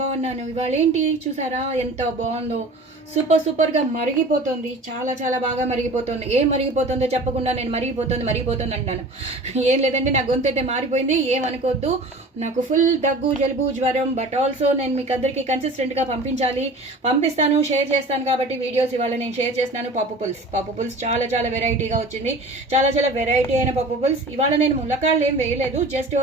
బాగున్నాను. ఇవాళ ఏంటి చూసారా ఎంత బాగుందో. సూపర్‌గా మరిగిపోతుంది. చాలా బాగా మరిగిపోతుంది. ఏం మరిగిపోతుందో చెప్పకుండా నేను మరిగిపోతుంది అంటాను. ఏం లేదండి, నా గొంతయితే మారిపోయింది. ఏమనుకోవద్దు. నాకు ఫుల్ దగ్గు, జలుబు, జ్వరం. బట్ ఆల్సో నేను మీకు అందరికీ కన్సిస్టెంట్‌గా పంపిస్తాను, షేర్ చేస్తాను కాబట్టి వీడియోస్ ఇవాళ నేను షేర్ చేస్తున్నాను. పప్పు పులుసు చాలా వెరైటీగా వచ్చింది. చాలా వెరైటీ అయిన పప్పు పులుసు. ఇవాళ నేను ములక్కాడలు ఏం వేయలేదు. జస్ట్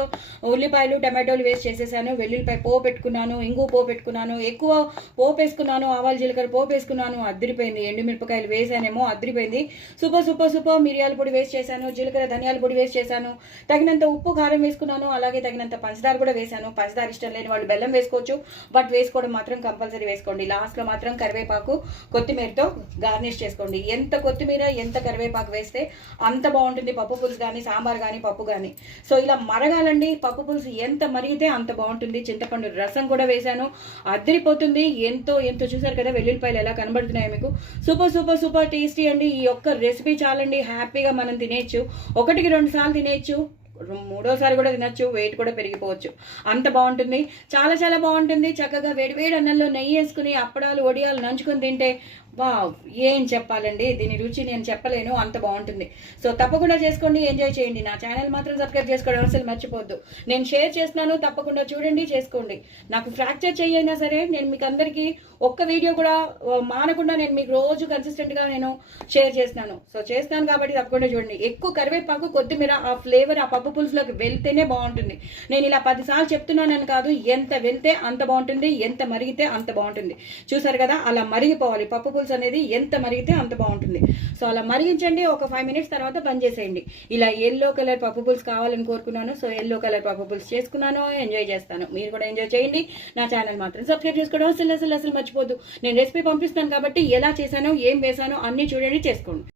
ఉల్లిపాయలు, టమాటోలు వేస్ట్ చేసేసాను. వెల్లుల్లిపాయ పోపు పెట్టుకున్నాను, ఇంగు పోపు పెట్టుకున్నాను, ఎక్కువ పోపు వేసుకున్నాను, ఆవాలు జీలకర్ర పోపు వేసుకున్నాను. అద్దరిపోయింది. ఎండుమిరపకాయలు వేసానేమో అద్దరిపోయింది. సూపర్ మిరియాల పొడి వేస్ట్ చేశాను, జీలకర్ర ధనియాల పొడి వేస్ట్ చేశాను, తగినంత ఉప్పు కారం వేసుకున్నాను, అలాగే తగినంత పంచదార కూడా వేశాను. పంచదార ఇష్టం లేని వాళ్ళు బెల్లం వేసుకోవచ్చు, బట్ వేసుకోవడం మాత్రం కంపల్సరీ వేసుకోండి. లాస్ట్లో మాత్రం కరివేపాకు, కొత్తిమీరతో గార్నిష్ చేసుకోండి. ఎంత కొత్తిమీర, ఎంత కరివేపాకు వేస్తే అంత బాగుంటుంది పప్పు పులుసు కానీ, సాంబార్ కానీ, పప్పు కానీ. సో ఇలా మరగాలండి. పప్పు పులుసు ఎంత మరిగితే అంత బాగుంటుంది. చింతపండు రసం కూడా వేశాను, అద్దరిపోతుంది. ఎంతో చూసారు కదా వెల్లుల్లిపాయలు ఎలా కనబడుతున్నాయి మీకు. సూపర్ టేస్టీ అండి. ఈ ఒక్క రెసిపీ చాలండి, హ్యాపీగా మనం తినేయచ్చు. 1-2 సార్లు తినేయచ్చు, మూడోసారి కూడా తినచ్చు. వెయిట్ కూడా పెరిగిపోవచ్చు. అంత బాగుంటుంది. చాలా బాగుంటుంది. చక్కగా వేడి అన్నంలో నెయ్యి వేసుకుని అప్పడాలు, వడియాలు నంచుకొని తింటే వావ్, ఏం చెప్పాలండి. దీని రుచి నేను చెప్పలేను, అంత బాగుంటుంది. సో తప్పకుండా చేసుకోండి, ఎంజాయ్ చేయండి. నా ఛానల్ మాత్రం సబ్స్క్రైబ్ చేసుకోవడం అసలు మర్చిపోద్దు. నేను షేర్ చేస్తున్నాను, తప్పకుండా చూడండి, చేసుకోండి. నాకు ఫ్రాక్చర్ చేయైనా సరే నేను మీకు అందరికీ ఒక్క వీడియో కూడా మానకుండా నేను మీకు రోజు కన్సిస్టెంట్గా నేను షేర్ చేస్తున్నాను. సో చేస్తాను కాబట్టి తప్పకుండా చూడండి. ఎక్కువ కరివేపాకు, కొత్తిమీర, ఆ ఫ్లేవర్ ఆ పప్పు పులుసులోకి వెళ్తేనే బాగుంటుంది. నేను ఇలా 10 సార్లు చెప్తున్నానని కాదు, ఎంత వెళ్తే అంత బాగుంటుంది, ఎంత మరిగితే అంత బాగుంటుంది. చూసారు కదా, అలా మరిగిపోవాలి. పప్పు పులుసు అనేది ఎంత మరిగితే అంత బాగుంటుంది. సో అలా మరిగించండి. ఒక 5 మినిట్స్ తర్వాత బంద్ చేసేయండి. ఇలా ఎల్లో కలర్ పప్పు పులుసు కావాలని కోరుకున్నాను. సో ఎల్లో కలర్ పప్పు పులుసు చేసుకున్నాను, ఎంజాయ్ చేస్తాను. మీరు కూడా ఎంజాయ్ చేయండి. నా ఛానల్ మాత్రం సబ్స్క్రైబ్ చేసుకోవడం అసలు మర్చిపోద్దు. నేను రెసిపీ పంపిస్తాను కాబట్టి ఎలా చేశానో, ఏం వేసానో అన్నీ చూడండి, చేసుకోండి.